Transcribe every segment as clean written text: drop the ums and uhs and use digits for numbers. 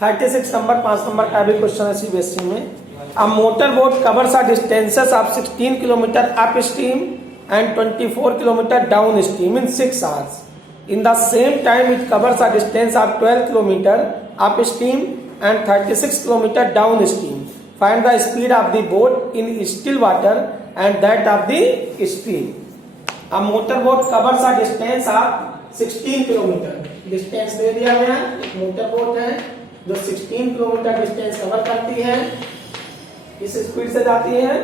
36 number 5 number का भी question है सीबीएसई में। A motor boat covers are distances of 16 kilometre upstream and 24 kilometre downstream in 6 hours. In the same time it covers a distance of 12 kilometer up stream and 36 kilometer down stream. Find the speed of the boat in still water and that of the stream. A motor boat covers a distance of 16 kilometre distance दे दिया गया। एक motor boat है जो 16 kilometre distance cover करती है, इस speed से जाती है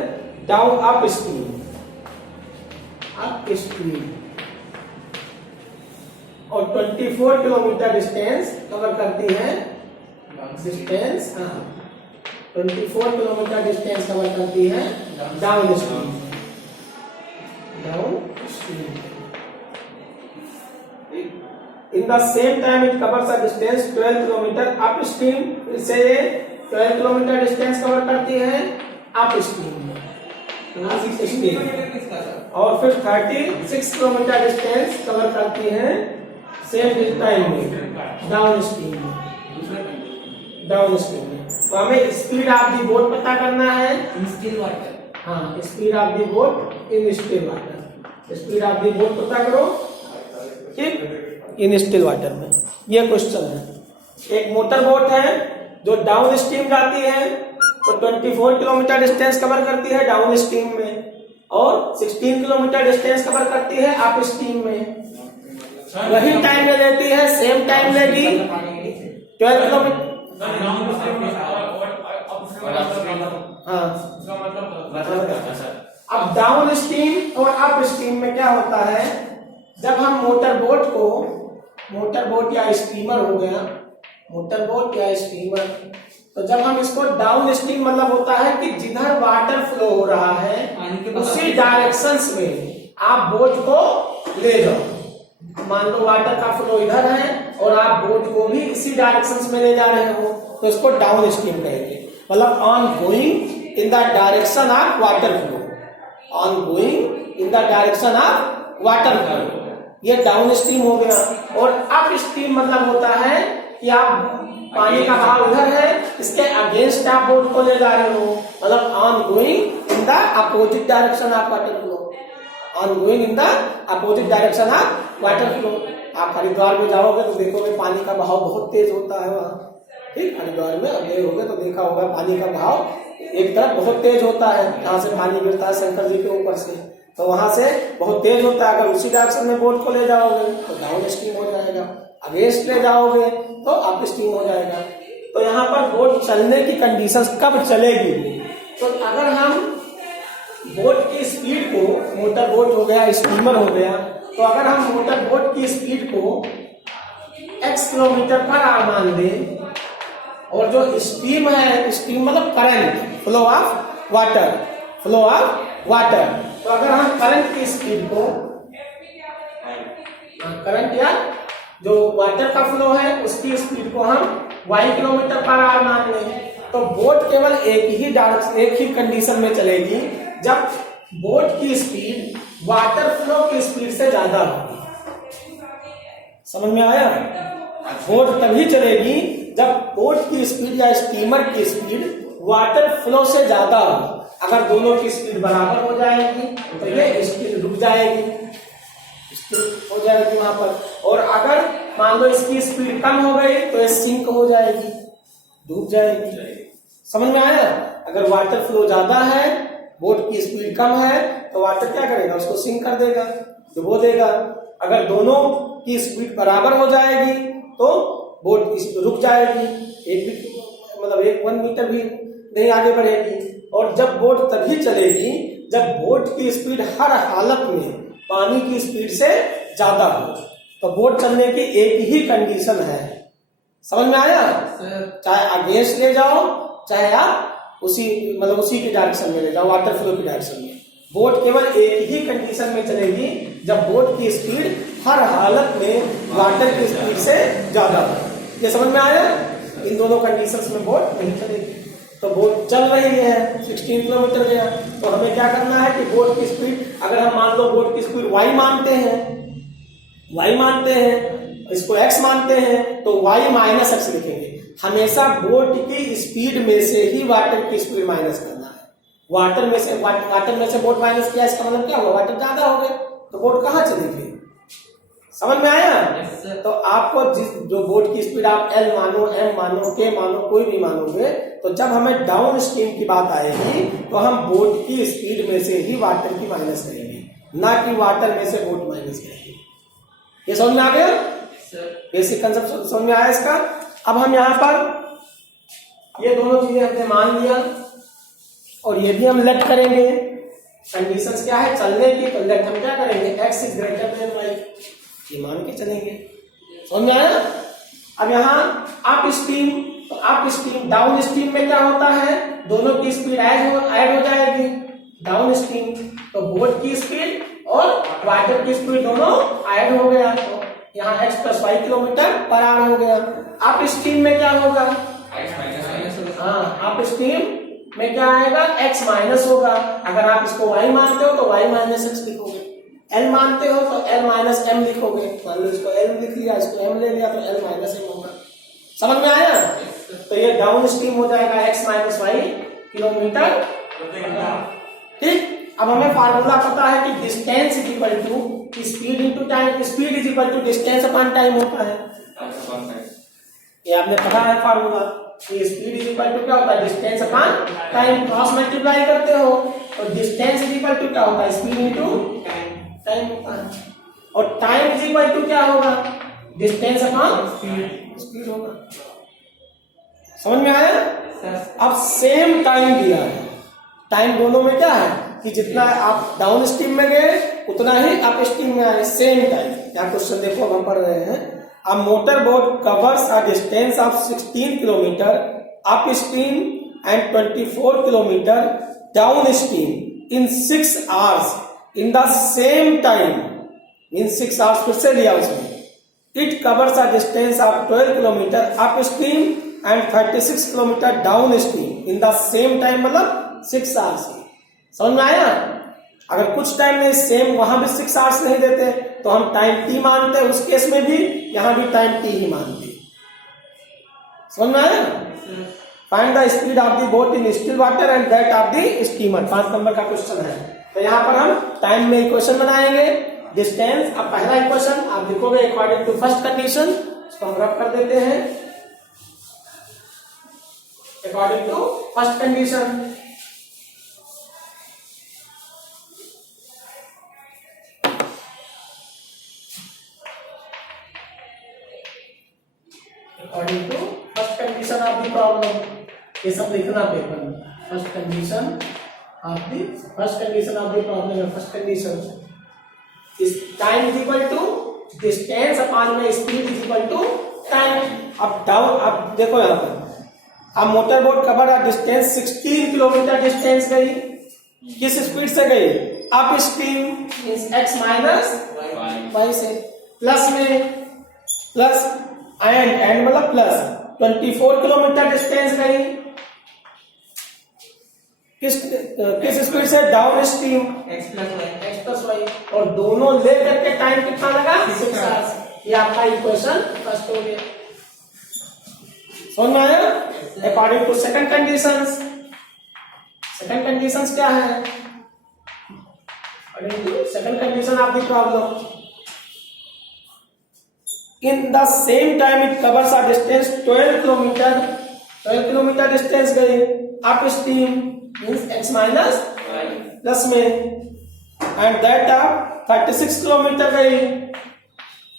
डाउन अप स्ट्रीम और 24 किलोमीटर डिस्टेंस कवर करती है। डिस्टेंस 24 किलोमीटर डिस्टेंस कवर करती है down stream. In the same time it covers a distance 12 kilometre up stream, इससे 12 किलोमीटर डिस्टेंस कवर करती है अप स्ट्रीम में और फिर 36 किलोमीटर डिस्टेंस कवर करती है सेम टाइम में डाउन स्ट्रीम में। तो हमें स्पीड ऑफ दी बोट पता करना है इन स्टिल वाटर। हाँ, speed of the boat in still water. Speed of the boat पता करो ठीक इन स्टिल वाटर में। यह क्वेश्चन है। एक मोटर बोट है जो डाउन स्ट्रीम जाती है तो 24 किलोमीटर डिस्टेंस कवर करती है डाउन स्ट्रीम में और 16 किलोमीटर डिस्टेंस कवर करती है अप स्ट्रीम में। वही टाइम ले लेती है, सेम टाइम लेगी 12 किलोमीटर। हाँ, अब डाउन स्ट्रीम और अप स्ट्रीम में क्या होता है, जब हम मोटर बोट या स्टीमर हो गया, मोटर बोट या स्टीमर, तो जब हम इसको डाउन स्ट्रीम मतलब होता है कि जिधर वाटर फ्लो हो रहा है उसी डायरेक्शंस में आप बोट को ले जाओ। मान लो वाटर का फ्लो इधर है और आप बोट को भी इसी डायरेक्शंस में ले जा रहे हो तो इसको डाउन स्ट्रीम कहेंगे। मतलब on going in the direction of water flow, on going in the direction of water flow, ये डाउन स्ट्रीम हो गया। और अप स्ट्रीम मतलब होता है कि आप पानी का बहाव इधर है, इसके अगेंस्ट आप बोट को ले जा रहे हो, मतलब on going in the opposite direction of water flow, on going in the opposite direction of water flow. आप हरिद्वार में जाओगे तो देखोगे पानी का बहाव बहुत तेज होता है वहाँ, ठीक। हरिद्वार में अब गए होगे तो देखा होगा पानी का बहाव एक तरफ बहुत तेज होता है, जहाँ से पानी गिरता है शंकर जी के ऊपर से, तो वहां से बहुत तेज होता है। अगर उसी डायरेक्शन में बोट को ले जाओगे तो डाउन स्ट्रीम हो जाएगा, अगेंस्ट ले जाओगे तो अप स्ट्रीम हो जाएगा। तो यहाँ पर बोट चलने की कंडीशंस कब चलेगी, तो अगर हम बोट की स्पीड को, मोटर बोट हो गया स्टीमर हो गया, तो अगर हम मोटर बोट की स्पीड को x किलोमीटर पर आवर मान दें और जो स्टीम है, स्टीम मतलब current, flow of water, flow of water, तो अगर हम करंट की स्पीड को, करंट या जो वाटर का फ्लो है उसकी स्पीड को हम y किलोमीटर पर आवर मान लें, तो बोट केवल एक ही कंडीशन में चलेगी जब बोट की स्पीड वाटर फ्लो की स्पीड से ज्यादा होगी। समझ में आया? बोट तभी चलेगी जब बोट की स्पीड या स्टीमर की स्पीड वाटर फ्लो से ज्यादा हो। अगर दोनों की स्पीड बराबर हो जाएगी तो ये स्पीड रुक जाएगी, स्पीड हो जाएगी वहां पर। और अगर मान लो इसकी स्पीड कम हो गई तो ये सिंक हो जाएगी, डूब जाएगी। समझ में आया? अगर वाटर फ्लो ज्यादा है, बोट की स्पीड कम है, तो वाटर क्या करेगा, उसको सिंक कर देगा, डुबो देगा। अगर दोनों की स्पीड बराबर हो जाएगी तो बोट रुक जाएगी, एक 1 मीटर भी नहीं आगे बढ़ेगी। और जब बोट तभी चलेगी जब बोट की स्पीड हर हालत में पानी की स्पीड से ज्यादा हो। तो बोट चलने की एक ही कंडीशन है। समझ में आया? चाहे अगेंस्ट ले जाओ, चाहे आप उसी की डायरेक्शन में ले जाओ, वाटर फ्लो की डायरेक्शन में। बोट केवल एक ही कंडीशन में चलेगी जब बोट की स्पीड हर हालत में वाटर की स्पीड से ज्यादा हो। ये समझ में आया? इन दोनों कंडीशंस में बोट नहीं चलेगी। तो बोट चल रही है 16 किलोमीटर गया, तो हमें क्या करना है कि बोट की स्पीड, अगर हम मान लो बोट की स्पीड y मानते हैं, इसको x मानते हैं तो y माइनस x लिखेंगे। हमेशा बोट की स्पीड में से ही वाटर की स्पीड माइनस करना है। वाटर में से बोट माइनस किया, इसका मतलब क्या हुआ, वाटर ज्यादा हो गया तो बोट कहाँ चलेगी। समझ में आया? तो आपको जो बोट की स्पीड आप L मानो, M मानो, K मानो, कोई भी मानोगे, तो जब हमें डाउन स्ट्रीम की बात आएगी तो हम बोट की स्पीड में से ही वाटर की माइनस करेंगे, ना कि वाटर में से बोट माइनस करेंगे। ये समझ में आ गया? बेसिक कंसेप्ट समझ में आया इसका। अब हम यहाँ पर ये दोनों चीजें हमने मान लिया और ये भी हम लेट करेंगे। कंडीशंस क्या है चलने की, तो लेट हम क्या करेंगे, x is greater than y, ये मान के चलेंगे। समझ में आया? अब यहाँ अप स्ट्रीम, तो अप स्ट्रीम डाउन स्ट्रीम में क्या होता है, दोनों की स्पीड ऐड हो जाएगी। डाउन स्ट्रीम तो बोट की स्पीड और वाटर की स्पीड दोनों ऐड हो गया, तो यहाँ x plus y kilometre per hour हो गया। अप स्ट्रीम में क्या होगा, हाँ अप स्ट्रीम में क्या आएगा, x माइनस होगा। अगर आप इसको y मानते हो तो y माइनस x लिखोगे, L मानते हो तो L माइनस m लिखोगे। मान लो इसको L लिख लिया, इसको m ले लिया तो L माइनस m होगा। समझ में आया? तो ये डाउन स्ट्रीम हो जाएगा x माइनस वाई किलोमीटर। ठीक, अब हमें फार्मूला पता है कि distance is equal to speed into time, speed is equal to distance upon time होता है। ये आपने पढ़ा है फार्मूला, कि स्पीड इज इक्वल टू क्या होता है, distance upon time, cross multiply करते हो तो डिस्टेंस इज इक्वल टू क्या होता है, स्पीड इनटू टाइम होता है। और टाइम इज इक्वल टू क्या होगा, डिस्टेंस अपॉन स्पीड होगा। समझ में आया? अब सेम टाइम दिया है, टाइम दोनों में क्या है कि जितना आप डाउन स्ट्रीम में गए उतना ही अप स्ट्रीम में आए, सेम टाइम। यहाँ क्वेश्चन देखो हम पढ़ रहे हैं, a motor boat covers a distance of 16 kilometer upstream and 24 kilometer downstream in 6 hours in the same time, means 6 hours फिर से लिया उसमें। It covers a distance of 12 kilometer upstream and 36 kilometer downstream in the same time, मतलब 6 hours। समझ में आया? अगर कुछ टाइम में सेम वहां भी 6 आवर्स नहीं देते तो हम टाइम टी मानते हैं, उस केस में भी यहां भी टाइम टी ही मानते। समझ में आया? Find the speed of the boat in still water and that of the steamer, 5 number का क्वेश्चन है। तो यहाँ पर हम टाइम में इक्वेशन बनाएंगे, डिस्टेंस। अब पहला इक्वेशन आप लिखोगे अकॉर्डिंग टू फर्स्ट कंडीशन, इसको हम रब कर देते हैं according to first condition. According to first condition of the problem, ये सब लिखना पेपर में। First condition of the problem है, फर्स्ट कंडीशन इस time is equal to distance upon में speed is equal to time. अब डाउन, अब देखो यहाँ पर, अब motor boat cover a distance 16 kilometre distance गई, किस स्पीड से गई, upstream, means x minus y से, प्लस में प्लस एंड मतलब प्लस 24 किलोमीटर डिस्टेंस गई, किस स्पीड से, downstream, x plus Y, और दोनों ले करके टाइम कितना लगा, 6 आवर्स। ये आपका इक्वेशन फर्स्ट हो गया। समझ में आया? According to second conditions, second conditions क्या है, according to second condition of the problem, in the same time it covers a distance 12 kilometre distance गई, upstream means x minus plus में, and that of 36 kilometre गई,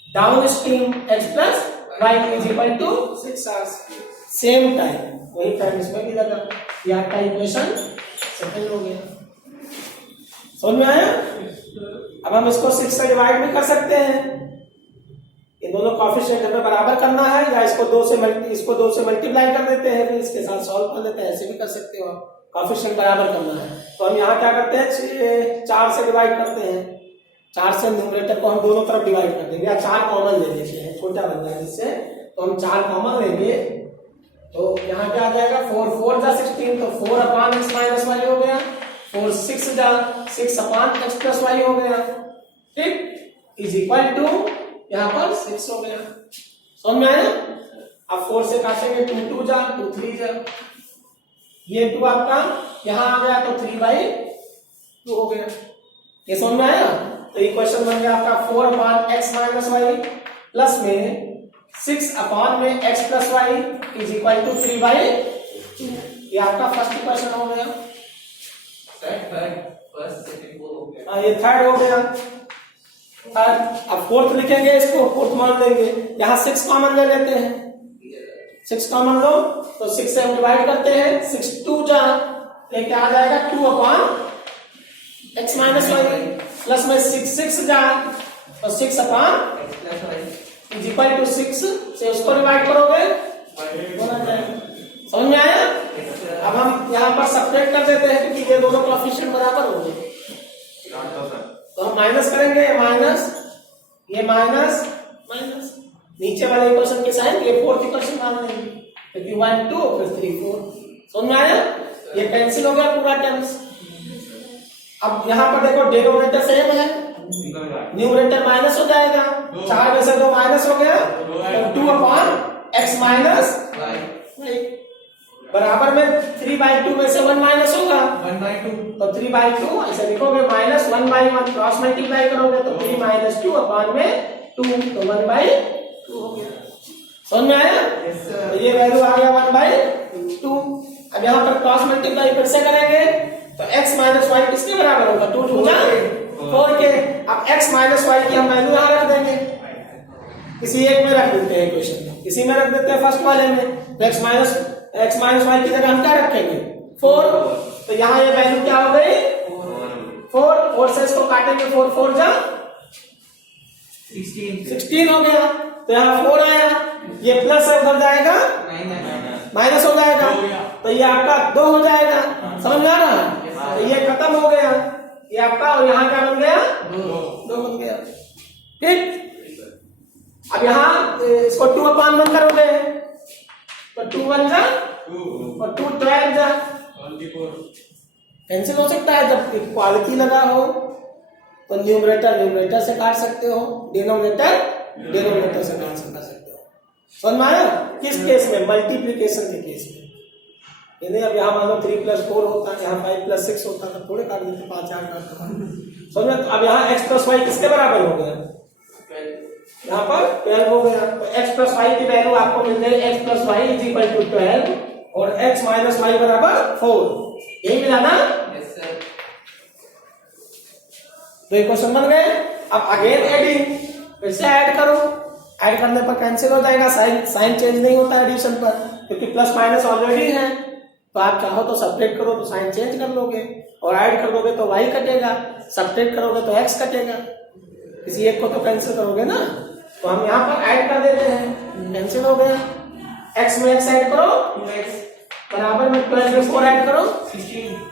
downstream x plus y is equal to 6 hours. Same time, वही time इसमें भी लगा। ये आपका equation second हो गया। समझ में आया? अब हम इसको 6 से डिवाइड भी कर सकते हैं, ये दोनों कोएफिशिएंट हमें बराबर करना है, या इसको 2 से मल्टीप्लाई कर देते हैं, फिर इसके साथ सॉल्व कर लेते हैं, ऐसे भी कर सकते हो आप। कोएफिशिएंट बराबर करना है तो हम यहाँ क्या करते हैं, 4 से डिवाइड करते हैं, 4 से न्यूमरेटर को हम दोनों तरफ डिवाइड कर देंगे, या 4 कॉमन ले लेते हैं, छोटा बन जाए जिससे, तो हम 4 कॉमन लेंगे तो यहाँ क्या आ जाएगा, 4 4 जा 16, तो 4 अपॉन x माइनस वाई हो गया, 4 6 जा 6 अपॉन x प्लस वाई हो गया। ठीक, इज इक्वल टू यहाँ पर 6 हो गया। समझ में आया? अब 4 से काटेंगे 2 2 जा 2 3 जा, ये 2 आपका यहाँ आ गया तो 3/2 हो गया। ये समझ में आया? तो इक्वेशन बन गया आपका 4/x माइनस वाई प्लस में 6 में x plus y is equal to 3/2। ये आपका फर्स्ट इक्वेशन हो गया। ये थर्ड हो गया। अब फोर्थ लिखेंगे, इसको फोर्थ मान लेंगे, यहाँ 6 कॉमन ले लेते हैं, 6 कॉमन लो तो 6 से हम डिवाइड करते हैं, 6 2 जा लेके आ जाएगा 2/x माइनस वाई प्लस में 6 6 जा तो 6/x इज इक्वल टू 6 से उसको डिवाइड करोगे समझ में आया? अब हम यहाँ पर सब्ट्रैक्ट कर देते हैं क्योंकि ये दोनों कोएफिशिएंट बराबर हो गए, तो हम माइनस करेंगे, ये माइनस नीचे वाले इक्वेशन के साइन ये फोर्थ इक्वेशन मान लेंगे, क्योंकि 1 2 फिर 3 4। समझ में आया? ये कैंसिल हो गया पूरा टर्म्स। अब यहाँ पर देखो डिनोमिनेटर सेम है, न्यूमरेटर माइनस हो जाएगा, 4 में से 2 माइनस हो गया तो 2/x माइनस बराबर में 3/2 में से 1 माइनस होगा 1/2 तो 3/2 ऐसे लिखोगे, माइनस 1/1 क्रॉस मल्टीप्लाई करोगे तो 3 - 2 अपॉन में 2 तो 1/2 हो गया। समझ में आया? तो ये वैल्यू आ गया 1/2। अब यहाँ पर क्रॉस मल्टीप्लाई फिर से करेंगे तो x माइनस वाई किसके बराबर होगा, 2 2 जा 4 के। अब x माइनस वाई की हम वैल्यू यहाँ रख देंगे, किसी एक में रख देते हैं इक्वेशन में, इसी में रख देते हैं फर्स्ट वाले में, तो x माइनस वाई की जगह हम क्या रखेंगे 4, तो यहाँ ये वैल्यू क्या हो गई 4 से इसको काटेंगे 4 4 जा 16 हो गया, तो यहाँ 4 आया, ये प्लस है उधर जाएगा माइनस हो जाएगा, तो ये आपका 2 हो जाएगा। समझ में आ रहा है? तो ये खत्म हो गया ये आपका, और यहाँ क्या बन गया 2 बन गया। ठीक, अब यहाँ इसको 2/1 करोगे तो 2 1 जा और 2 12 जा, कैंसिल हो सकता है। जब इक्वालिटी लगा हो तो न्यूमरेटर से काट सकते हो, डिनोमिनेटर से काट सकते हो। समझ में आया? किस केस में? मल्टीप्लिकेशन के केस में। यदि अब यहाँ मान लो 3 + 4 होता है, यहाँ 5 + 6 होता है, तो थोड़े काट देते 5 8 काट। समझ में? अब यहाँ x + y किसके बराबर हो गया, यहाँ पर 12 हो गया, तो x + y की वैल्यू आपको मिल गई x + y = 12 और x - y = 4। यही मिला ना? तो इक्वेशन बन गए। अब अगेन एडिंग, फिर से ऐड करो, ऐड करने पर कैंसिल हो जाएगा, साइन चेंज नहीं होता एडिशन पर, क्योंकि प्लस माइनस ऑलरेडी है। तो आप चाहो तो सब्ट्रैक्ट करो तो साइन चेंज कर लोगे, और ऐड कर दोगे तो y कटेगा, सब्ट्रैक्ट करोगे तो x कटेगा, किसी एक को तो कैंसिल करोगे ना। तो हम यहाँ पर ऐड कर देते हैं, कैंसिल हो गया, x में x ऐड करो बराबर में 12 में 4 ऐड करो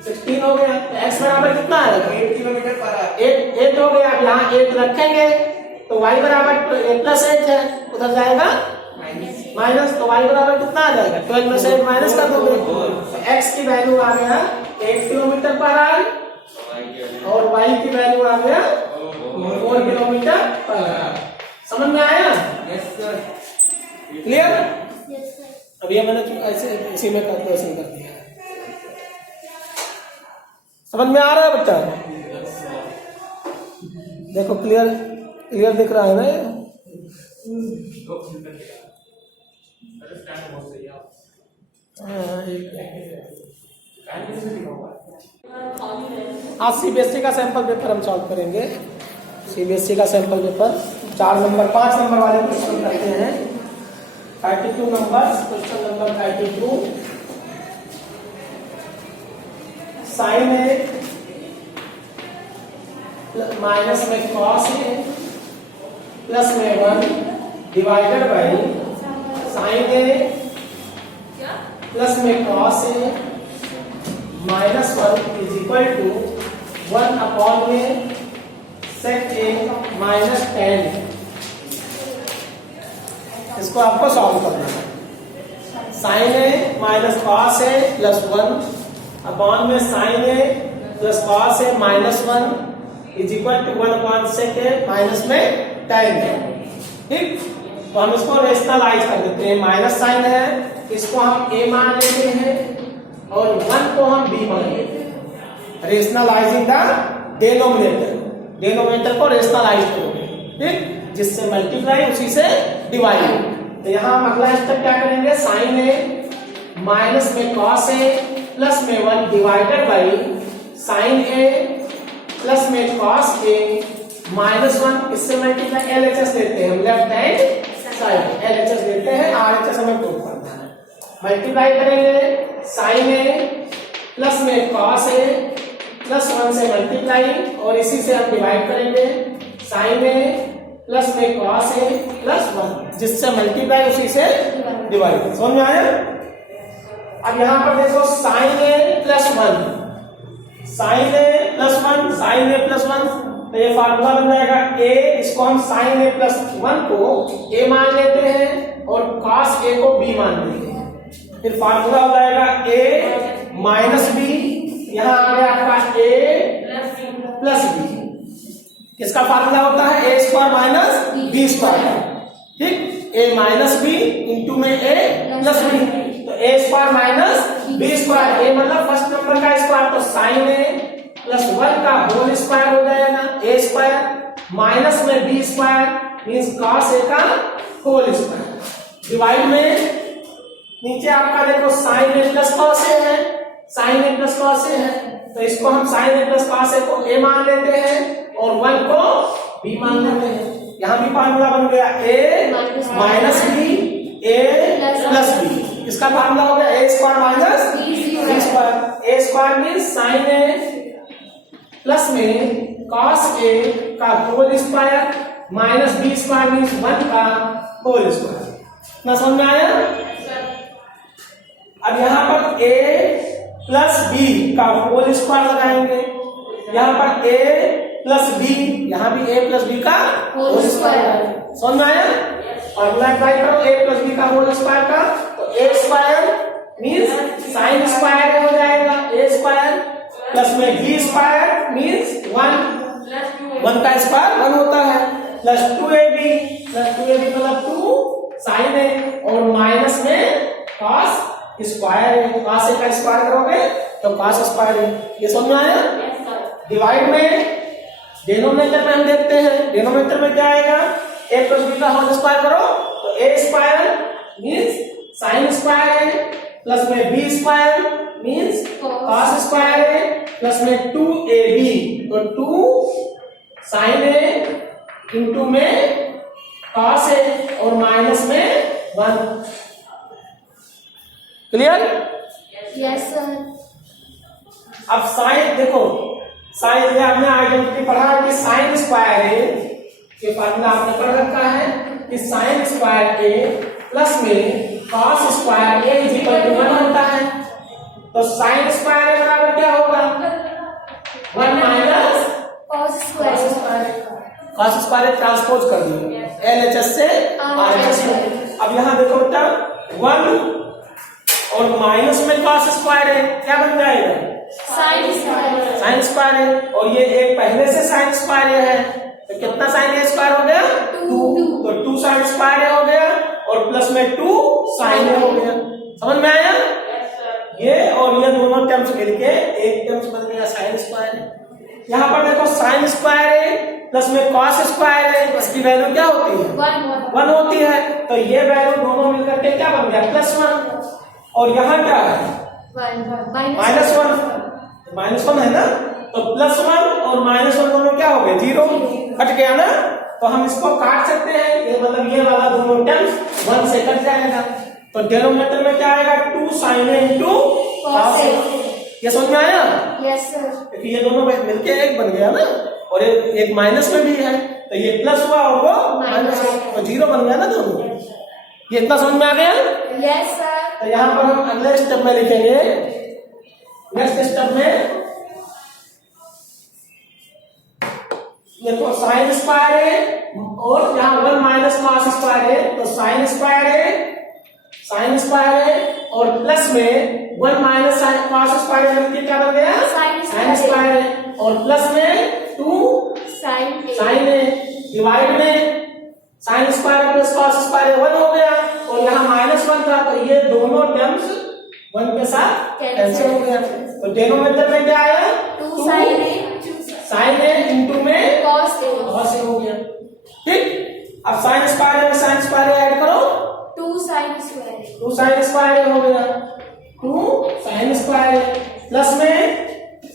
16 हो गया, तो x बराबर कितना आएगा 8 किलोमीटर पर 8 हो गया। अब यहाँ 8 रखेंगे तो y बराबर +8 है, उधर जाएगा माइनस, तो y बराबर कितना आ जाएगा 12 में से 8 माइनस कर दोगे तो x की वैल्यू आ गया 8 किलोमीटर पर आवर और y की वैल्यू आ गया 4 किलोमीटर पर आवर। समझ में आया? Yes sir. Clear? Yes sir. अब ये मैंने ऐसे इसी में कैलकुलेशन कर दिया, समझ में आ रहा है बच्चा? देखो क्लियर दिख रहा है ना? आज सीबीएसई का सैंपल पेपर हम सॉल्व करेंगे। सीबीएसई का सैंपल पेपर 4 नंबर 5 नंबर वाले क्वेश्चन करते हैं। 32 number, question number 32। Sine A minus में कॉस ए प्लस में 1 divided by sine A plus में cos A minus 1 is equal to 1 upon में सेक ए माइनस 10। इसको आपको सॉल्व करना है। Sine A minus cos A plus 1 upon में sine A plus cos A minus 1 is equal to 1 upon sec A minus में 10 है। ठीक, तो हम इसको रेशनलाइज कर देते हैं। माइनस साइन है, इसको हम a मान लेते हैं और 1 को हम b मान लेते हैं। रेशनलाइजिंग द डेनोमिनेटर, डेनोमिनेटर को रेशनलाइज करोगे, ठीक, जिससे मल्टीप्लाई उसी से डिवाइड। तो यहाँ हम अगला स्टेप क्या करेंगे, साइन ए माइनस में कॉस ए प्लस में 1 divided by sine A plus में कॉस ए माइनस 1, इससे मल्टीप्लाई एलएचएस लेते हैं हम लेफ्ट हैंड साइड, एलएचएस लेते हैं, आरएचएस हमें प्रूव करना है। मल्टीप्लाई करेंगे साइन ए प्लस में कॉस ए प्लस 1 से मल्टीप्लाई और इसी से हम डिवाइड करेंगे साइन ए प्लस में कॉस ए प्लस 1, जिससे मल्टीप्लाई उसी से डिवाइड। समझ में आया? अब यहां पर देखो sign A plus 1, sign A plus 1, sign A plus 1, तो ये फार्मूला बन जाएगा a, इसको हम साइन ए प्लस 1 को a मान लेते हैं और cos a को b मान लेते हैं। फिर फार्मूला हो जाएगा a माइनस b, यहाँ आ गया आपका a प्लस b। किसका फार्मूला होता है, a square minus b square, ठीक, a माइनस b इंटू में a प्लस b, तो a square minus b square, a मतलब फर्स्ट नंबर का स्क्वायर, तो साइन a प्लस 1 का होल स्क्वायर हो जाएगा a स्क्वायर माइनस में b square means cos a का होल स्क्वायर डिवाइड में नीचे आपका देखो sine a plus cos a है, sign a plus cos a है, तो इसको हम sine a plus cos a को a मान लेते हैं और 1 को b मान लेते हैं। यहाँ भी फार्मूला बन गया a minus b a plus b, इसका फार्मूला हो गया a square minus b square, a square means sine a plus में cos a का whole square minus b square means 1 का होल स्क्वायर। ना समझ में आया? अब यहाँ पर a प्लस b का होल स्क्वायर लगाएंगे, यहाँ पर a प्लस b, यहाँ भी a प्लस b का होल स्क्वायर। समझ में आया? फॉर्मूला अप्लाई करो a प्लस b का होल स्क्वायर का, तो a square means sign square हो जाएगा a स्क्वायर प्लस में b स्क्वायर मींस 1 का स्क्वायर 1 होता है, प्लस 2ab मतलब 2 साइन है और माइनस में cos स्क्वायर है, cos a का स्क्वायर करोगे तो cos स्क्वायर है। ये समझ में आया? डिवाइड में डिनोमिनेटर में हम देखते हैं, डिनोमिनेटर में क्या आएगा, a प्लस b का होल स्क्वायर करो तो a square means sine square है प्लस में b square means cos square है प्लस में 2ab, तो 2 साइन a इंटू में cos a और माइनस में 1। क्लियर? Yes sir. अब साइन देखो, साइन ये आपने आइडेंटिटी पढ़ा है कि साइन स्क्वायर ए, ये फार्मूला आपने पढ़ रखा है कि साइन स्क्वायर ए प्लस में cos square A is equal to 1 होता है, तो साइन स्क्वायर ए बराबर क्या होगा, 1 minus cos square. cos square transpose कर दिया एलएचएस से आरएचएस में। अब यहाँ देखो बेटा 1 और माइनस में cos स्क्वायर है, क्या बन जाएगा, साइन स्क्वायर। साइन स्क्वायर है, और ये एक पहले से साइन स्क्वायर है, तो कितना साइन ए स्क्वायर हो गया, 2, तो 2 साइन स्क्वायर हो गया और प्लस में 2 साइन ए हो गया। समझ में आया? ये और ये दोनों टर्म्स मिलके एक टर्म्स बन गया साइन स्क्वायर। यहाँ पर देखो साइन स्क्वायर है प्लस में cos स्क्वायर है, इसकी वैल्यू क्या होती है, 1 होती है, तो ये वैल्यू दोनों मिलकर के क्या बन गया, +1, और यहाँ क्या है -1 है ना, तो +1 और -1 दोनों क्या हो गए, 0 कट गया ना, तो हम इसको काट सकते हैं, ये मतलब ये वाला दोनों टर्म्स 1 से कट जाएगा, तो डिनोमिनेटर में क्या आएगा, 2 sin a into cos a। ये समझ में आया? Yes sir. क्योंकि ये दोनों मिलके एक बन गया ना, और एक माइनस में भी है, तो ये प्लस हुआ और वो माइनस हुआ, तो 0 बन गया ना दोनों। ये इतना समझ में आ गया? Yes sir. तो यहाँ पर हम अगले स्टेप में लिखेंगे, नेक्स्ट स्टेप में ये तो साइन स्क्वायर है और यहाँ 1 माइनस cos स्क्वायर है, तो साइन स्क्वायर है और प्लस में 1 माइनस cos स्क्वायर है, क्या बन गया, साइन स्क्वायर है, और प्लस में 2 साइन है, डिवाइड में sine square plus cos square 1 हो गया, और यहाँ -1 था तो ये दोनों टर्म्स 1 के साथ कैंसिल हो गया। तो डिनोमिनेटर में क्या आया? 2 sin A sine A into में cos A कॉस ए हो गया। ठीक, अब साइन स्क्वायर में साइन स्क्वायर ऐड करो, 2 sin square A 2 sine square हो गया, 2 साइन स्क्वायर प्लस में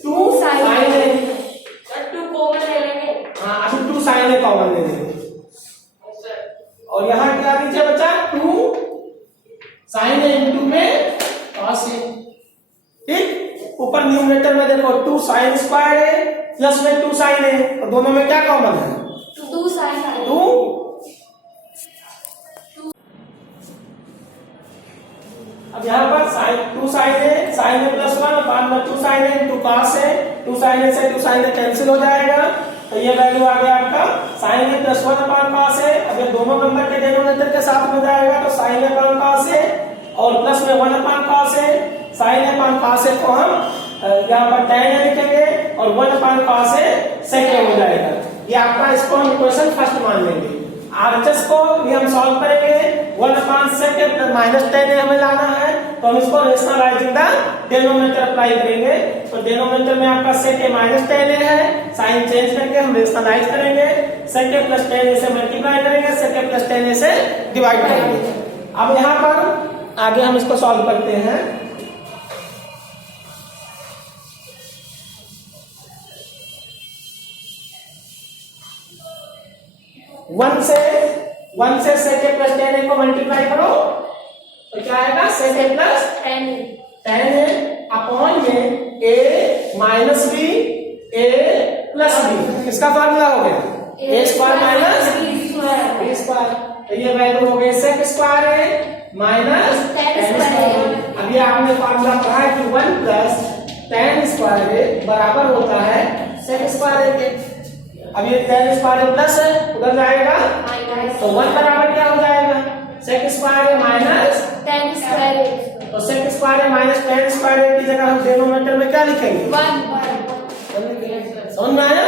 2 साइन ए। 2 कॉमन ले लेंगे। हाँ, अभी 2 साइन ए कॉमन ले लेंगे, और यहाँ क्या नीचे बचा 2 साइन ए इंटू में कॉस ए। ठीक, ऊपर न्यूमरेटर में देखो 2 साइन स्क्वायर ए प्लस में 2 साइन ए, तो दोनों में क्या कॉमन है? 2 sin A 2। अब यहाँ पर टू साइन ए प्लस 1 बाद में 2 sign A into cos A, 2 sign ए से 2 साइन ए कैंसिल हो जाएगा, तो ये वैल्यू आ गया आपका sign A plus 1 upon cos A. अब ये दोनों नंबर के डिनोमिनेटर के साथ में जाएगा तो sign A upon cos A और प्लस में 1 upon cos A. Sign A upon cos A को हम यहाँ पर tan ए लिखेंगे और 1 अपॉन कॉस ए सेकंड हो जाएगा। ये आपका, इसको हम इक्वेशन फर्स्ट मान लेंगे। आरएचएस को भी हम सॉल्व करेंगे, 1 अपॉन सेकंड माइनस tan ए हमें लाना है, तो हम इसको रेशनलाइजिंग द डिनोमिनेटर अप्लाई करेंगे। तो डिनोमिनेटर में आपका sec a माइनस tan ए है, साइन चेंज करके हम रेशनलाइज करेंगे, sec a प्लस tan ए से मल्टीप्लाई करेंगे, sec a प्लस tan ए से डिवाइड करेंगे। अब यहाँ पर आगे हम इसको सॉल्व करते हैं। 1 से sec a प्लस tan a को मल्टीप्लाई करो तो क्या आएगा? sec a प्लस tan a अपॉन में a minus b a plus b, किसका फॉर्मूला हो गया? a square minus b square. तो ये वैल्यू हो गई sec square a minus tan square. अब ये आपने फॉर्मूला पढ़ा है कि 1 प्लस tan स्क्वायर a बराबर होता है sec स्क्वायर a के। अब ये tan स्क्वायर प्लस है, उधर जाएगा तो 1 बराबर क्या हो जाएगा? sec square a minus tan square A। तो sec square a minus tan square a की जगह हम डिनोमिनेटर में क्या लिखेंगे? 1 समझ में आया?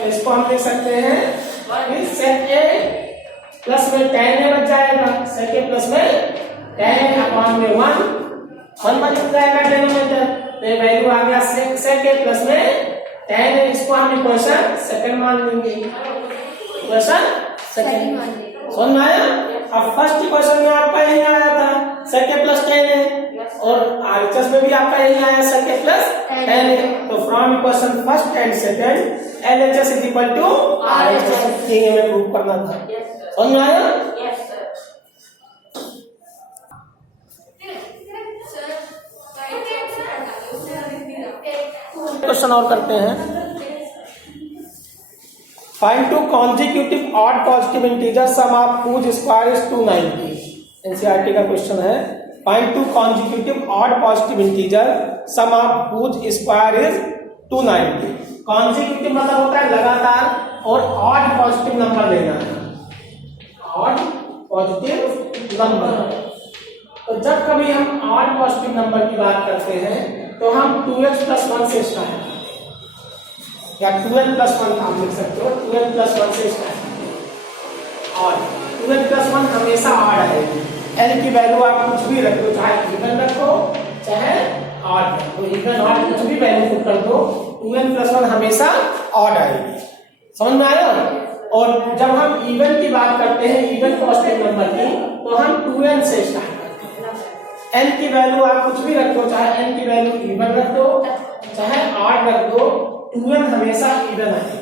तो इसको हम लिख सकते हैं कि sec a प्लस में tan a बच जाएगा, sec a प्लस में tan a अपॉन में 1 बच जाएगा डिनोमिनेटर। तो ये वैल्यू आ गया sec a प्लस में tan a। इसको हम इक्वेशन सेकंड मान लेंगे, इक्वेशन सेकंड। समझ में आया? अब फर्स्ट इक्वेशन में आपका यही आया था sec a प्लस tan a, और आरएचएस में भी आपका यही आया sec a प्लस tan a। तो from equation first and second LHS is equal to RHS, ये हमें प्रूव करना था। समझ में आया? क्वेश्चन और करते हैं। Find two consecutive odd positive integer sum of whose square is 290। NCERT का क्वेश्चन है। Find two consecutive odd positive integer sum of whose square is 290। Consecutive मतलब होता है लगातार, और ऑड पॉजिटिव नंबर लेना है, ऑड पॉजिटिव नंबर। तो जब कभी हम ऑड पॉजिटिव नंबर की बात करते हैं तो हम 2x प्लस 1 से स्टार्ट करते हैं, या 2n प्लस 1 आप लिख सकते हो, 2n प्लस 1 से स्टार्ट करते हैं। और 2n प्लस 1 हमेशा ऑड आएगी। l की वैल्यू आप कुछ भी रखो, चाहे इवन रखो चाहे ऑड रखो, इवन ऑड कुछ भी वैल्यू पुट कर दो, 2n प्लस 1 हमेशा ऑड आएगी। समझ में आया? और जब हम इवन की बात करते हैं, इवन पॉजिटिव नंबर की, तो हम 2n से स्टार्ट n की वैल्यू आप कुछ भी रख दो, चाहे n की वैल्यू इवन रख दो चाहे ऑड रख दो, 2n हमेशा इवन आएगी।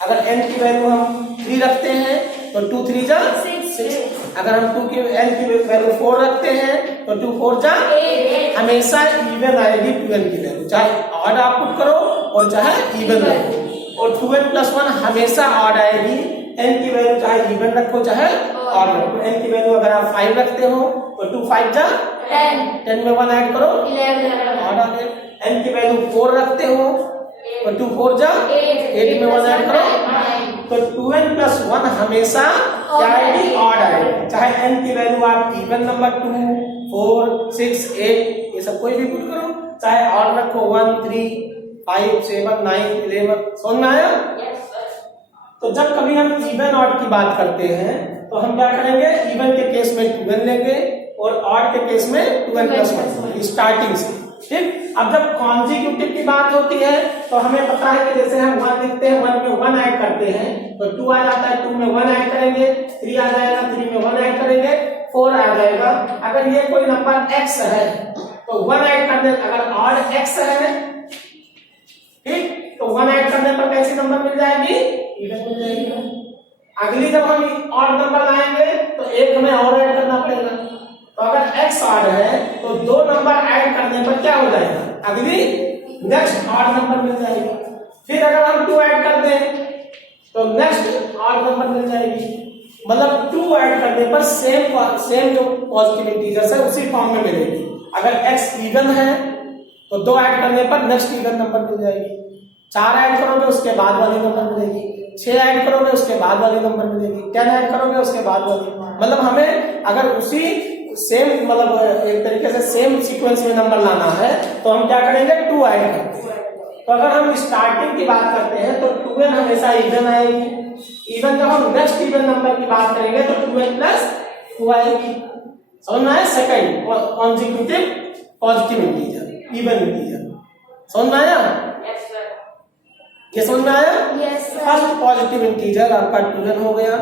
अगर n की वैल्यू हम 3 रखते हैं तो 2 3 जा 6, अगर हम n की वैल्यू 4 रखते हैं तो 2 4 जा 8, हमेशा इवन आएगी 2n की वैल्यू, चाहे ऑड आप पुट करो और चाहे इवन रखो। और 2n प्लस 1 हमेशा ऑड आएगी, n की वैल्यू चाहे इवन रखो चाहे ऑड रखो। n की वैल्यू अगर आप 5 रखते हो तो 2 5 जा 10 में 1 ऐड करो 11, ऑड आ गया। n की वैल्यू 4 रखते हो तो 2 4 जा 8 में 1 ऐड करो, तो 2n प्लस 1 हमेशा क्या आएगी? ऑड आएगी। चाहे n की वैल्यू आप इवन नंबर 2 4 6 8 ये सब कोई भी पुट करो, चाहे ऑड रखो 1 3 5 7 9 11। समझ में आया? तो जब कभी हम इवन ऑड की बात करते हैं तो हम क्या करेंगे, इवन के केस में 2n लेंगे और ऑड के केस में 2n+1 स्टार्टिंग से। ठीक, अब जब कॉन्जिक्यूटिव की बात होती है तो हमें पता है कि जैसे हम 1 लिखते हैं, 1 में 1 ऐड करते हैं तो 2 आ जाता है, 2 में 1 ऐड करेंगे 3 आ जाएगा, 3 में 1 ऐड करेंगे 4 आ जाएगा। अगर ये कोई नंबर x है तो 1 ऐड करने, अगर ऑड x है, ठीक, तो 1 ऐड करने पर कैसी नंबर मिल जाएगी, इवन मिल जाएगी। अगली जब हम ऑड नंबर लाएंगे तो एक हमें और ऐड करना पड़ेगा, तो अगर x ऑड है तो 2 नंबर ऐड करने पर क्या हो जाएगा, अगली नेक्स्ट ऑड नंबर मिल जाएगी। फिर अगर हम 2 ऐड कर दें तो नेक्स्ट ऑड नंबर मिल जाएगी। मतलब 2 ऐड करने पर सेम जो पॉजिटिव इंटीजर्स है उसी फॉर्म में मिलेगी। अगर x इवन है तो 2 ऐड करने पर नेक्स्ट इवन नंबर मिल जाएगी, 4 ऐड करोगे उसके बाद वाली नंबर मिलेगी, 6 ऐड करोगे उसके बाद वाली नंबर मिलेगी, 10 ऐड करोगे उसके बाद वाली। मतलब हमें अगर उसी सेम, मतलब एक तरीके से सेम सीक्वेंस में नंबर लाना है तो हम क्या करेंगे, 2 ऐड करेंगे। तो अगर हम स्टार्टिंग की बात करते हैं तो 2n हमेशा इवन आएगी। इवन जब हम नेक्स्ट इवन नंबर की बात करेंगे तो 2n+2 आएगी। समझ में आया? Second consecutive positive integer, even integer. समझ में आया? ये समझ में आया? फर्स्ट पॉजिटिव इंटीजर आपका 2n हो गया।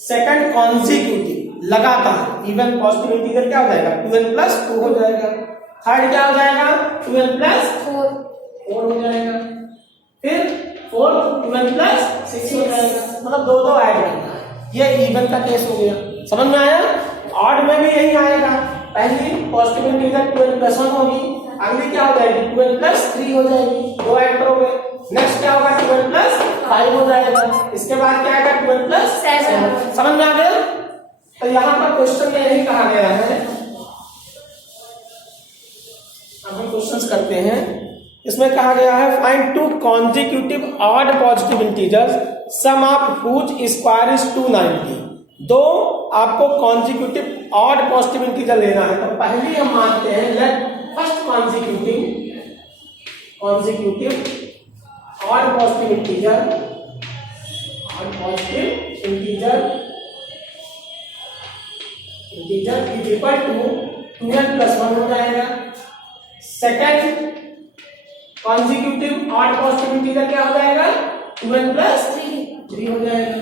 सेकंड कॉन्जिक्यूटिव लगातार इवन पॉजिटिव इंटीजर क्या हो जाएगा, 2n+2 हो जाएगा। थर्ड क्या हो जाएगा, 2n+4 हो जाएगा। फिर फोर्थ 2n+6 हो जाएगा। मतलब 2 ऐड करना, ये इवन का केस हो गया। समझ में आया? ऑड में भी यही आएगा, पहली पॉजिटिव इंटीजर 2n+1 होगी, अगली क्या हो जाएगी, 2n+3 हो जाएगी, 2 ऐड करोगे, नेक्स्ट क्या होगा, 2n+5 हो जाएगा, इसके बाद क्या आएगा, 2n+7। समझ में आ गया? तो यहाँ पर क्वेश्चन में यही कहा गया है। अब हम क्वेश्चंस करते हैं। इसमें कहा गया है find 2 consecutive odd positive integers sum of whose square is 290। 2 आपको कॉन्जिक्यूटिव ऑड पॉजिटिव इंटीजर लेना है। तो पहली हम मानते हैं let first consecutive odd positive integer is equal to 2n+1 हो जाएगा। Second consecutive odd positive integer क्या हो जाएगा, 2n+3 हो जाएगा।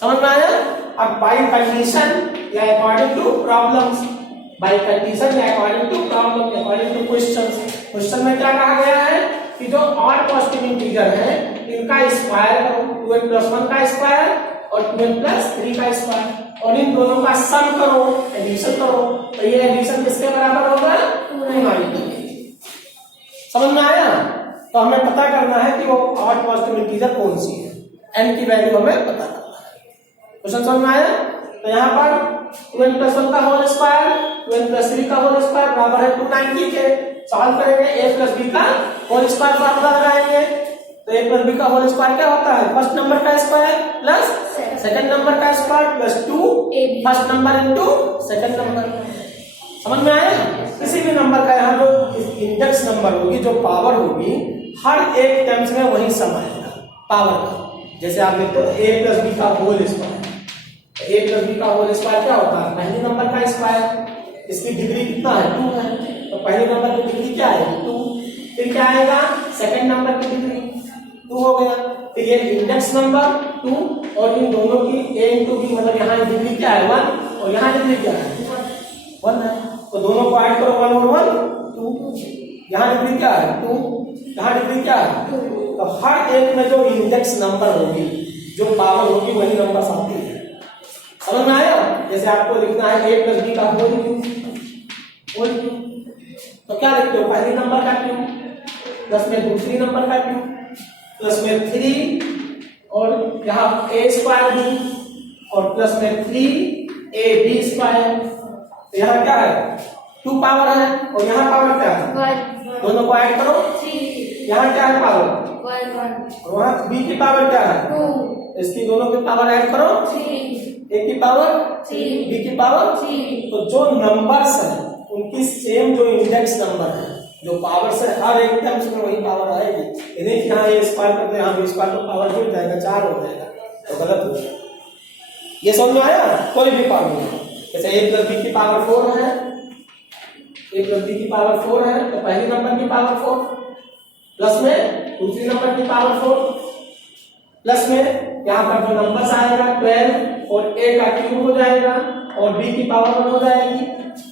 समझ में आया? अब बाय कंडीशन या according to problems, by condition या according to problem, according to question में क्या कहा गया है कि जो ऑड पॉजिटिव इंटीजर है इनका स्क्वायर करो, 2n+1 का स्क्वायर और 2n+3 का स्क्वायर, और इन दोनों का सम करो, एडिशन करो। तो ये एडिशन किसके बराबर होगा, 290। समझ में आया? तो हमें पता करना है कि वो ऑड पॉजिटिव इंटीजर कौन सी है, n की वैल्यू हमें पता करना है। क्वेश्चन समझ में आया? तो यहाँ पर 2n+1 का होल स्क्वायर 2n+3 का होल स्क्वायर बराबर है 290 के। सॉल्व करेंगे, a+b का होल स्क्वायर फार्मूला लगाएंगे तो a+b का होल स्क्वायर क्या होता है, फर्स्ट नंबर का स्क्वायर प्लस सेकंड नंबर का square plus 2 first number into second number. समझ में आया? किसी भी नंबर का यहाँ जो इंडेक्स नंबर होगी, जो पावर होगी, हर एक टर्म्स में वही सम आएगा पावर का। जैसे आप देखते हो a+b का होल स्क्वायर, a+b का होल स्क्वायर क्या होता है, पहले नंबर का स्क्वायर, इसकी डिग्री कितना है, 2 है, तो पहले नंबर की डिग्री क्या है, 2। फिर क्या आएगा, सेकंड नंबर की डिग्री 2 हो गया। फिर ये इंडेक्स नंबर 2 और इन दोनों की a इंटू b, मतलब यहाँ डिग्री क्या है 1 और यहाँ डिग्री क्या है 1 है, तो दोनों को ऐड करो 1 और 1 2। यहाँ डिग्री क्या है 2, यहाँ डिग्री क्या है 2। तो हर एक में जो इंडेक्स नंबर होगी, जो पावर होगी, वही नंबर आती है। समझ में आया? जैसे आपको लिखना है a+b का होल क्यूब, तो क्या लिखते हो, पहली नंबर का क्यूब प्लस में दूसरी नंबर का क्यूब प्लस में 3 और यहाँ a² भी और प्लस में 3ab²। तो यहाँ क्या है 2 पावर है और यहाँ पावर क्या है 1, दोनों को ऐड करो 3। यहाँ क्या है पावर 1 और वहाँ b की पावर क्या है 2, इसकी दोनों की पावर ऐड करो 3, a की पावर 3, b की पावर 3। तो जो नंबर्स है उनकी सेम जो इंडेक्स नंबर है, जो पावर से हर एक टर्म्स में वही पावर आएगी। यदि यहाँ a² करते हैं, यहाँ b² तो पावर जुड़ जाएगा 4 हो जाएगा, तो गलत हो जाएगा। ये समझ में आया? कोई भी फॉर्मूला जैसे a प्लस बी की पावर 4 है, a प्लस बी की पावर 4 है तो पहली नंबर की पावर 4 प्लस में दूसरी नंबर की पावर 4 प्लस में यहाँ पर जो नंबर्स आएगा 12 और a का क्यूब हो जाएगा और b की पावर 1 हो जाएगी।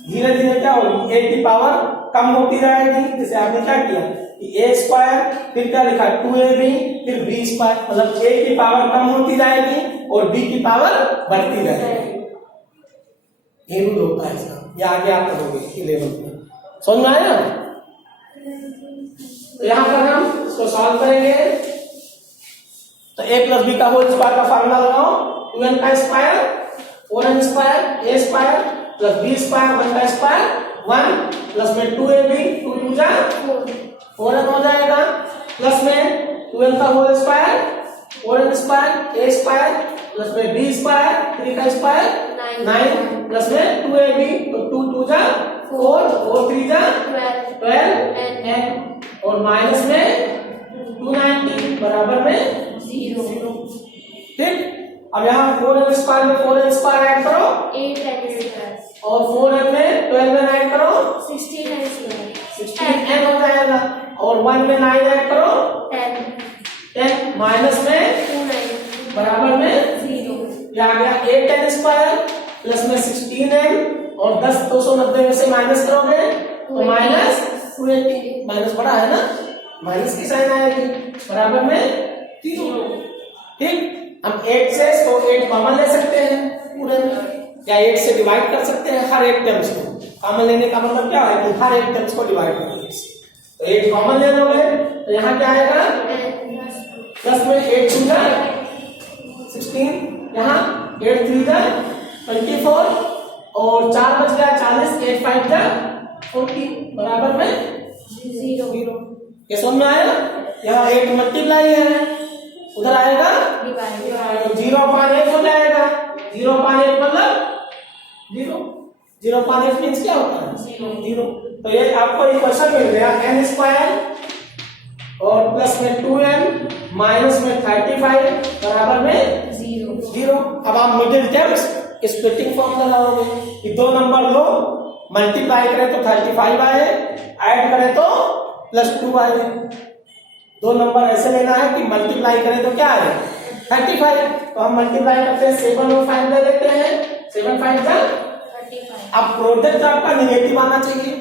धीरे धीरे क्या होगी, a की पावर कम होती जाएगी। जैसे आपने क्या किया कि a स्क्वायर फिर क्या लिखा 2ab फिर b स्क्वायर, मतलब a की पावर कम होती जाएगी और b की पावर बढ़ती जाएगी। ये रूल होता है इसका, ये आगे आप करोगे 11th में। समझ में आया? तो यहाँ पर हम इसको सॉल्व करेंगे तो a प्लस बी का होल स्क्वायर का फार्मूला लगाओ, 2n का square 4n square a square plus b square 1 का स्क्वायर 1 प्लस में 2ab 2 2 जा 4n हो जाएगा प्लस में 2n का whole square 4n square a square plus में b स्क्वायर 3 का स्क्वायर 9 प्लस में 2ab तो 2 2 जा 4 4 3 जा 12 n और माइनस में 290 बराबर में 0। ठीक, अब यहाँ 4n स्क्वायर में 4n स्क्वायर ऐड करो 8n स्क्वायर और 4n में 12n ऐड करो 16n स्क्वायर 16n हो जाएगा और 1 में 9 ऐड करो 10 माइनस में 290 बराबर में 0। ये आ गया 8n स्क्वायर प्लस में 16n और 10 290 में से माइनस करोगे तो माइनस 280, माइनस बड़ा है ना, माइनस की साइन आएगी बराबर में 0। ठीक, हम 8 से तो 8 कॉमन ले सकते हैं पूरे में या 8 से डिवाइड कर सकते हैं हर एक टर्म्स को। कॉमन लेने का मतलब क्या है कि हर एक टर्म्स को डिवाइड करोगे तो 8 कॉमन ले लोगे तो यहाँ क्या आएगा प्लस में 8 2 जा 16, यहाँ 8 3 जा 24 और 4 बच गया 40, 8 5 जा 40 बराबर में 0। ये समझ में आया? यहाँ 8 मल्टीप्लाई है उधर आएगा तो 0.8 हो जाएगा। 0.8 मतलब 0.8 मीन्स क्या होता है 0। तो ये आपको इक्वेशन मिल गया n स्क्वायर और प्लस में 2n माइनस में 35 बराबर में 0। अब आप मिडिल टर्म्स स्प्लिटिंग फॉर्म लगाओगे कि दो नंबर लो मल्टीप्लाई करें तो 35 आए, ऐड करें तो +2 आए। दो नंबर ऐसे लेना है कि मल्टीप्लाई करें तो क्या आए 35, तो हम मल्टीप्लाई करते हैं 7 और 5 ले लेते हैं 7 5 जा 35। अब प्रोडक्ट आपका निगेटिव आना चाहिए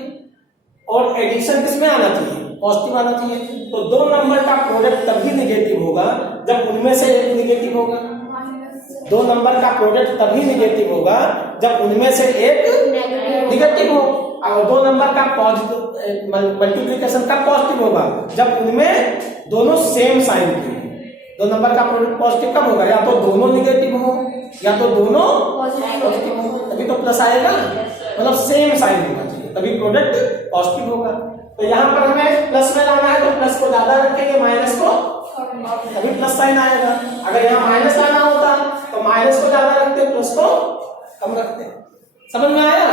और एडिशन किसमें आना चाहिए पॉजिटिव आना चाहिए। तो दो नंबर का प्रोडक्ट तभी निगेटिव होगा जब उनमें से एक निगेटिव होगा। दो नंबर का प्रोडक्ट तभी निगेटिव होगा जब उनमें से एक निगेटिव हो और दो नंबर का पॉजिटिव मल्टीप्लिकेशन का पॉजिटिव होगा जब उनमें दोनों सेम साइन के। दो नंबर का प्रोडक्ट पॉजिटिव कब होगा, या तो दोनों निगेटिव हो या तो दोनों पॉजिटिव हो, तभी तो प्लस आएगा, मतलब सेम साइन होना चाहिए तभी प्रोडक्ट पॉजिटिव होगा। तो यहाँ पर हमें प्लस में लाना है तो प्लस को ज्यादा रखेंगे, माइनस को तभी प्लस साइन आएगा। अगर यहाँ माइनस लाना होता तो माइनस को ज्यादा रखते प्लस को कम रखते। समझ में आया?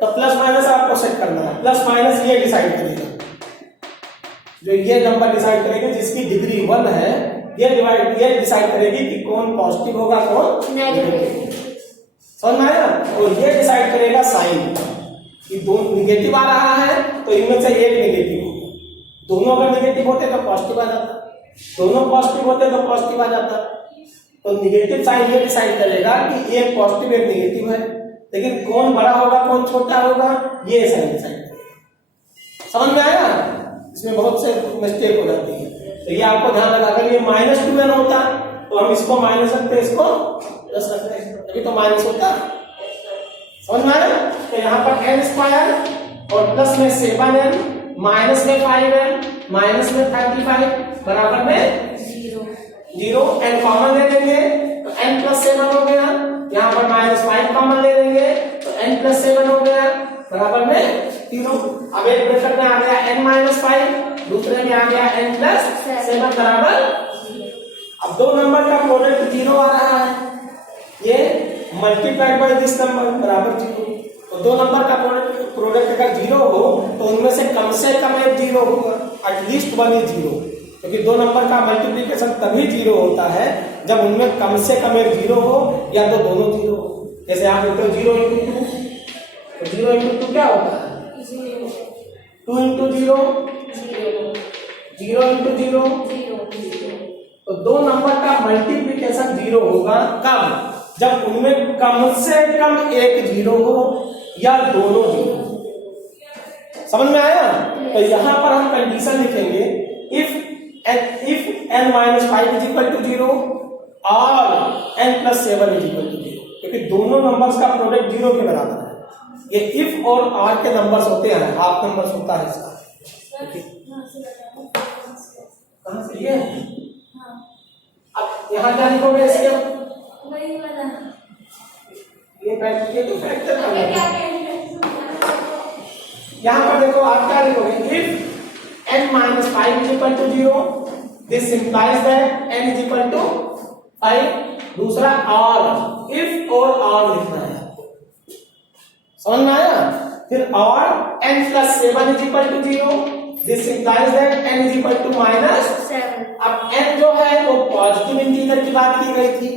तो प्लस माइनस आपको सेट करना है। प्लस माइनस ये डिसाइड करेगा, जो ये नंबर डिसाइड करेगा जिसकी डिग्री 1 है, ये डिसाइड करेगी कि कौन पॉजिटिव होगा कौन नेगेटिव। समझ में आया? और ये डिसाइड करेगा साइन कि दो निगेटिव आ रहा है तो इनमें से एक निगेटिव होगा। दोनों अगर निगेटिव होते तो पॉजिटिव आ जाता, दोनों पॉजिटिव होते तो पॉजिटिव आ जाता। तो निगेटिव साइन ये डिसाइड करेगा कि एक पॉजिटिव एक निगेटिव है, लेकिन कौन बड़ा होगा कौन छोटा होगा ये साइन डिसाइड करेगा। समझ में आया? इसमें बहुत से मिस्टेक हो जाती है, तो ये आपको ध्यान रखना। अगर ये -2n होता तो हम इसको माइनस रखते इसको प्लस रखते, तभी तो माइनस होता। समझ में आया? तो यहाँ पर n स्क्वायर और प्लस में 7n माइनस में 5n माइनस में 35 बराबर में 0। n कॉमन ले लेंगे तो n + 7 हो गया, यहाँ पर -5 कॉमन ले लेंगे तो n + 7 हो गया बराबर में 0। अब एक ब्रैकेट में आ गया n - 5, दूसरे में आ गया n + 7 बराबर। अब दो नंबर का प्रोडक्ट 0 आ रहा है, ये मल्टीप्लाइड बाय दिस नंबर बराबर 0। तो दो नंबर का प्रोडक्ट अगर 0 हो तो उनमें से कम एक 0 होगा, एटलीस्ट 1 इज 0। क्योंकि दो नंबर का मल्टीप्लिकेशन तभी जीरो होता है जब उनमें कम से कम एक जीरो हो या तो दोनों जीरो हो। जैसे आप लिखते हो 0 इंटू 2, तो 0 इंटू 2 क्या होता है? 2 इंटू 0, 0 इंटू 0। तो दो नंबर का मल्टीप्लिकेशन जीरो होगा कब? जब उनमें कम से कम एक जीरो हो या दोनों जीरो। समझ में आया? तो यहां पर हम कंडीशन लिखेंगे if n minus 5 is equal to 0 और n plus 7 is equal to 0, क्योंकि दोनों नंबर्स का प्रोडक्ट जीरो के बराबर है। ये इफ और आर के नंबर्स होते हैं, हाफ नंबर्स होता है इसका। कहां से ये? अब यहाँ क्या लिखोगे इसके? ये तो फैक्टर का है। यहाँ पर देखो आप क्या लिखोगे? If n minus 5 is equal to 0, this implies that n is equal to 5। दूसरा और इफ और लिखना है, समझ में आया? फिर और n plus 7 is equal to 0, this implies that n is equal to -7। अब n जो है वो पॉजिटिव इंटीजर की बात की गई थी,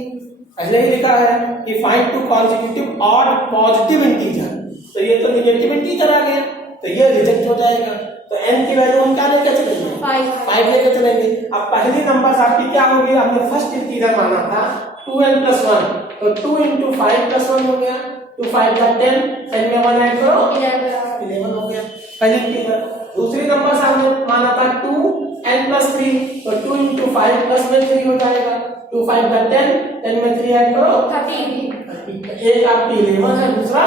पहले ही लिखा है कि फाइंड टू कॉन्सेक्यूटिव और पॉजिटिव इंटीजर, तो ये तो नेगेटिव इंटीजर आ गया, तो ये रिजेक्ट हो जाएगा। तो n की वैल्यू हम क्या लेके चलेंगे? 5 लेके चलेंगे। अब पहली नंबर आपकी क्या होगी? हमने फर्स्ट इंटीजर माना था 2n प्लस 1, तो 2 इंटू 5 प्लस 1 हो गया, 2 5 का 10, 10 में 1 ऐड करो 11 हो गया पहली इंटीजर। दूसरी नंबर हमने माना था 2n प्लस 3, तो 2 इंटू 5 प्लस में 3 हो जाएगा, 2 5 का 10, 10 में 3 ऐड करो 13। एक आपकी 11 है, दूसरा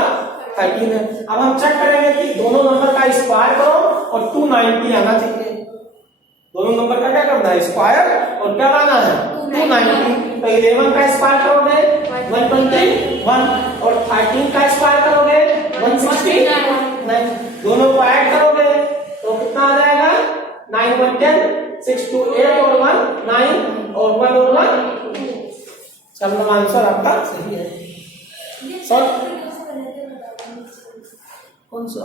13 है। अब हम चेक करेंगे कि दोनों नंबर का स्क्वायर करो और 290 आना चाहिए। दोनों नंबर का क्या करना है? स्क्वायर, और क्या लाना है? 290। तो 11 का स्क्वायर करोगे 121 और 13 का स्क्वायर करोगे 169। दोनों को ऐड करोगे तो कितना आ जाएगा? 9 1 10, 6 2 8 और 1 9 और 1 और 1। चलो आंसर आपका सही है। सर कौन सा?